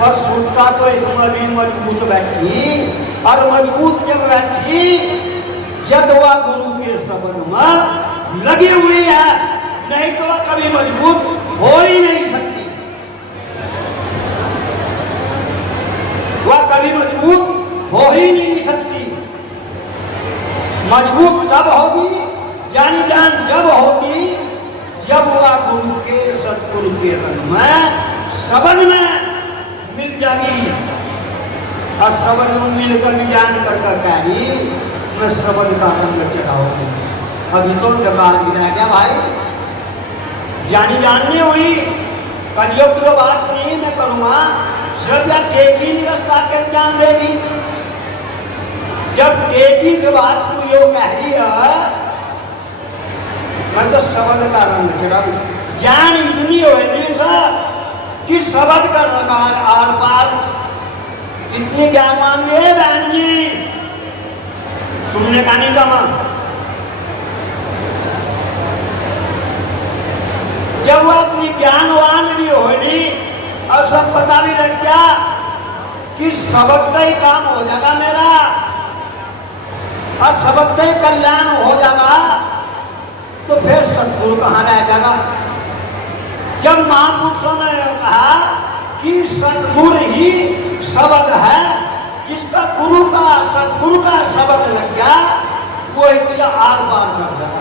और सुरता तो इसमें भी मजबूत बैठी, और मजबूत जब बैठी जदवा गुरु के शब्द में लगी हुई है, नहीं तो वह कभी मजबूत हो ही नहीं सकती। वह कभी मजबूत हो ही नहीं सकती। मजबूत तब होगी, जानी जान जब होगी, जब वह गुरु के सतगुरु के रंग में शब्द में मिल जाएगी। और शब्द में मिलकर भी जान कर कही मैं शब्द का रंग चढ़ाऊंगी। अभी तो जवाब भी रह गया भाई, जानी जाननी हुई, कलयुग की तो बात नहीं मैं करूँगा। श्रद्धा टेकी निरस्ता के ज्ञान देगी। जब टेकी से बात को यो कह रही है मैं तो शब्द का रंग चढ़ाऊं। जान इतनी होगी सर कि शब्द का लगान आर पार इतनी ज्ञानवान है बहन जी, सुनने का नहीं कमा। जब वह इतनी ज्ञानवान भी होगी और सब पता भी लग गया कि शब्द का ही काम हो जाएगा मेरा, और शब्द का ही कल्याण हो जाएगा, तो फिर सतगुरु कहाँ रह जाएगा। जब महापुरुषों ने कहा कि सतगुरु ही शब्द है, जिसका गुरु का सतगुरु का शब्द लग गया वो ही तुझे आर पार कर देगा।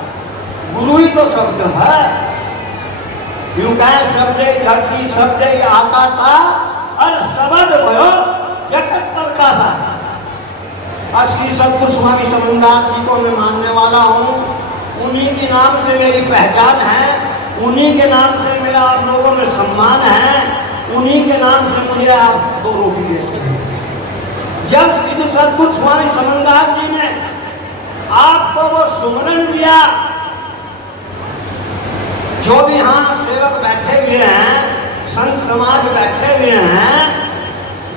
गुरु ही तो शब्द है। यूं कहे शब्द धरती शब्द आकाशा और शब्द भयो जगत प्रकाशा। और श्री सतगुरु स्वामी समंदार जी को मैं मानने वाला हूँ, उन्हीं के नाम से मेरी पहचान है, उन्हीं के नाम से मेरा आप लोगों में सम्मान है, उन्हीं के नाम से मुझे आप 2 रोटी देते हैं। जब श्री सतगुरु स्वामी समंदार जी ने आपको वो सुमरन दिया, जो भी यहाँ सेवक बैठे हुए हैं, संत समाज बैठे हुए हैं,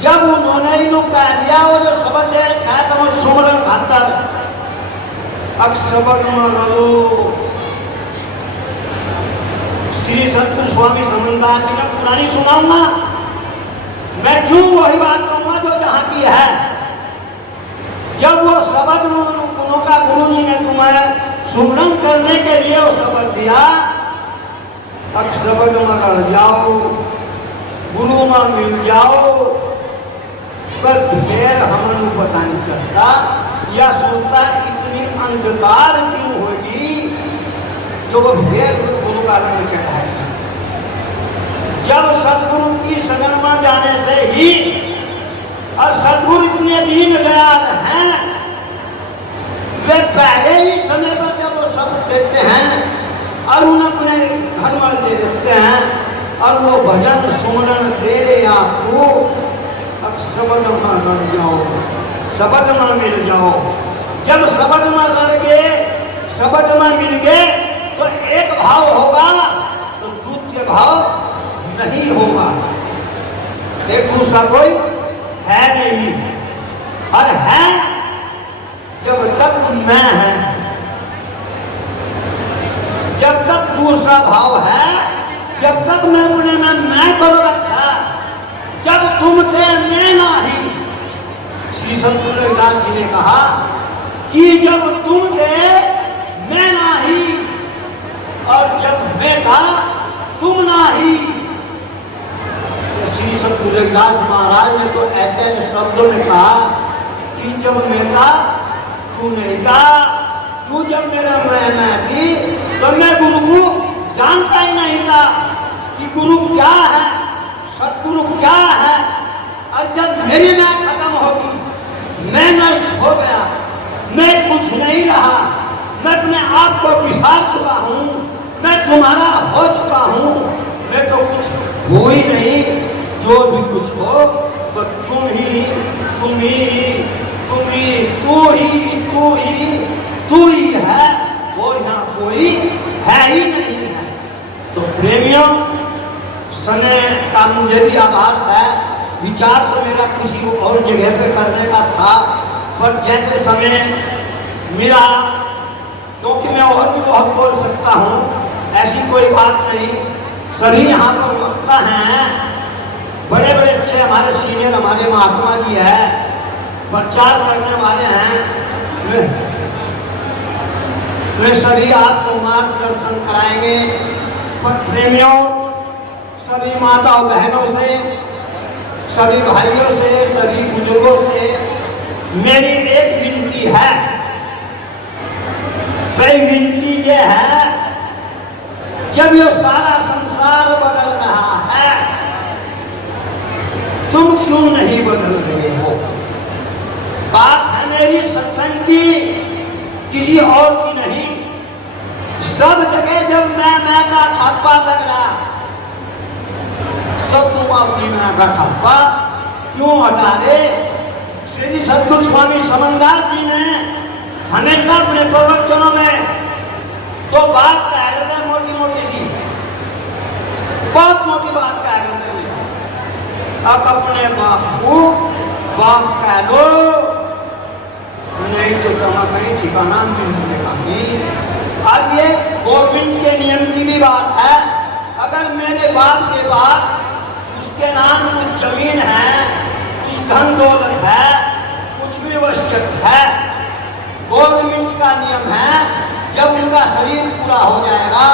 जब उन्होंने ही कह दिया वो जो शब्द दे रखा है तो वो सुमरन खातर अब शब्द में रलो। श्री सतगुरु स्वामी समंदार जी ने पुरानी सुनाऊंगा मैं, क्यों वही बात कहूंगा जो जहां की है। जब वो शब्द गुरु का गुरु जी ने तुम्हें सुमरन करने के लिए वो शब्द दिया, अब शब्द में रह जाओ, गुरु में मिल जाओ, पर फिर हमें पता नहीं चलता या सोचता इतनी अंधकार क्यों होगी जो वो फिर गुरु का रंग चढ़ाएगी। जब सतगुरु की शरण में जाने से ही, और सतगुरु इतने दीन दयाल हैं, वे पहले ही समय पर जब वो शब्द देते हैं और उन्हें अपने घर में दे देते हैं, और वो भजन सुमरन दे रहे आपको, अब शब्द में रह जाओ, शब्द में मिल जाओ। जब शब्द में रह गए, शब्द में मिल गए, तो एक भाव होगा तो द्वितीय भाव नहीं होगा। एक दूसरा कोई है नहीं, और है जब तक मैं है, जब तक दूसरा भाव है, जब तक मैं अपने में मैं करो रखा, जब तुम थे मैं नाही। श्री सतगुरु रविदास जी ने कहा कि जब तुम थे मैं नाही, और जब मैं था तुम नाही। श्री सतगुरु रविदास महाराज ने तो ऐसे ऐसे शब्दों में कहा कि जब मैं था तू नहीं था, तू जब मेरा मैं थी तो मैं गुरु को जानता ही नहीं था कि गुरु क्या है, सतगुरु क्या है। और जब मेरी मैं खत्म होगी, मैं नष्ट हो गया, मैं कुछ नहीं रहा, मैं अपने आप को बिसार चुका हूँ, मैं तुम्हारा हो चुका हूँ, मैं तो कुछ हो ही नहीं। जो भी कुछ हो वो तुम ही, तुम ही, तुम ही, तू ही, तू ही, तू ही है, और यहाँ कोई है ही नहीं है। तो प्रेमियों, समय का मुझे भी आभास है, विचार तो मेरा किसी और जगह पे करने का था, पर जैसे समय मिला, क्योंकि मैं और भी बहुत बोल सकता हूँ, ऐसी कोई बात नहीं। सभी यहाँ पर वक्ता हैं, बड़े बड़े अच्छे हमारे सीनियर हमारे महात्मा जी है, प्रचार करने वाले हैं, वे सभी आपको मार्गदर्शन कराएंगे। पर प्रेमियों, सभी माताओं बहनों से, सभी भाइयों से, सभी बुजुर्गों से मेरी एक विनती है। वही विनती ये है, जब ये सारा संसार बदल रहा है, तुम क्यों नहीं बदल रहे हो? बात है मेरी सत्संग की, किसी और की नहीं। सब जगह जब मैं का ठप्पा लग रहा, तो तुम अपनी मैं का ठप्पा क्यों हटा दे? श्री सद्गुरु स्वामी समनदास जी ने हमेशा अपने प्रवचनों में तो बात कह रहे थे, मोटी मोटी सी, बहुत मोटी बात कह रहे थे। अब अपने बाप को बाप कह लो, नहीं तो तुम कहीं ठिकाना मिलेगा नहीं। और ये गवर्नमेंट के नियम की भी बात है। अगर मेरे बाप के पास उसके नाम कुछ जमीन है, कुछ धन दौलत है, कुछ भी वसीयत है, गवर्नमेंट का नियम है, जब उनका शरीर पूरा हो जाएगा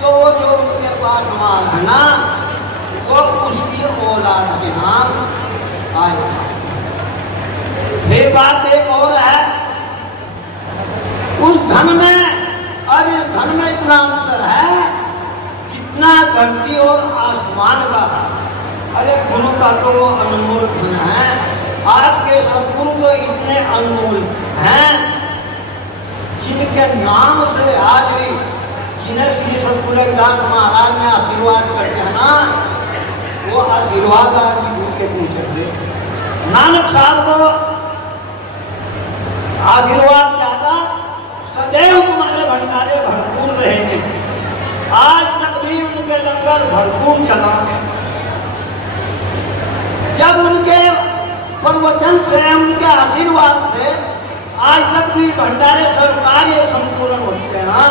तो वो जो उनके पास माल है ना, वो उसकी औलाद के नाम आएगा। फिर बात एक और है, उस धन में और इस धन में इतना अंतर है जितना धरती और आसमान का। अरे गुरु का तो वो अनमोल धन है, आपके सदगुरु तो इतने अनमोल हैं जिनके नाम से आज भी, जिन्हें श्री सद्गुरु रविदास महाराज ने आशीर्वाद करते हैं ना, वो आशीर्वाद आज भी गुरु के पूछे थे। नानक साहब को आशीर्वाद क्या था? सदैव तुम्हारे भंडारे भरपूर रहेंगे। आज तक भी उनके लंगर भरपूर चला। जब उनके प्रवचन से, उनके आशीर्वाद से आज तक भी भंडारे सरकारी संपूर्ण होते हैं।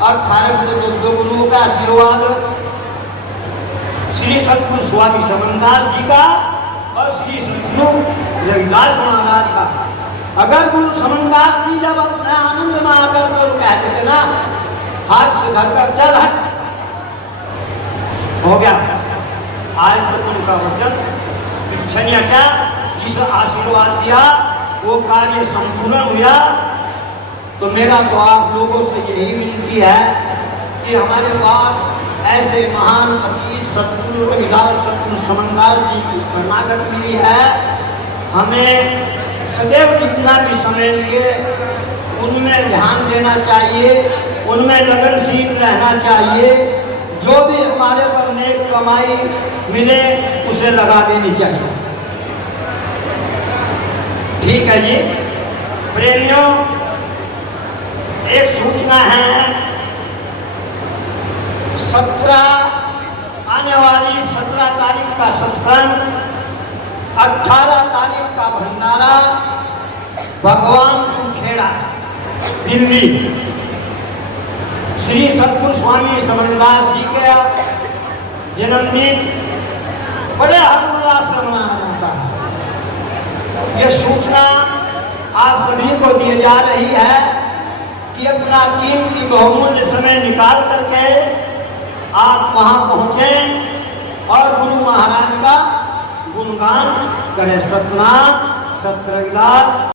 और थारे तो दो गुरुओं का आशीर्वाद, श्री सद्गुरु स्वामी समनदास जी का और श्री सद्गुरु रविदास महाराज का। अगर गुरु समनदास जी जब अपने आनंद में आकर तो कहते थे ना, हाथ घर कर चल हट, हो गया। आज तो उनका वचन पीछे नहीं हटा, जिस आशीर्वाद दिया वो कार्य संपूर्ण हुआ। तो मेरा तो आप लोगों से यही विनती है कि हमारे पास ऐसे महान अतीत सद्गुरु रविदास सद्गुरु समनदास जी की शरणागत मिली है। हमें सदैव जितना भी समय लिए उनमें ध्यान देना चाहिए, उनमें लगनशील रहना चाहिए। जो भी हमारे पर नेक कमाई मिले उसे लगा देनी चाहिए। ठीक है जी प्रेमियों, एक सूचना है, 17 तारीख का सत्संग, 18 तारीख का भंडारा भगवानपुर खेड़ा दिल्ली। श्री सद्गुरु स्वामी समनदास जी के जन्मदिन बड़े हर्षोल्लास से मनाया जाता है। यह सूचना आप सभी को दी जा रही है कि अपना कीमती बहुमूल्य समय निकाल करके आप वहां पहुंचे और गुरु महाराज का गुणगान करें। सतनाम सत रविदास।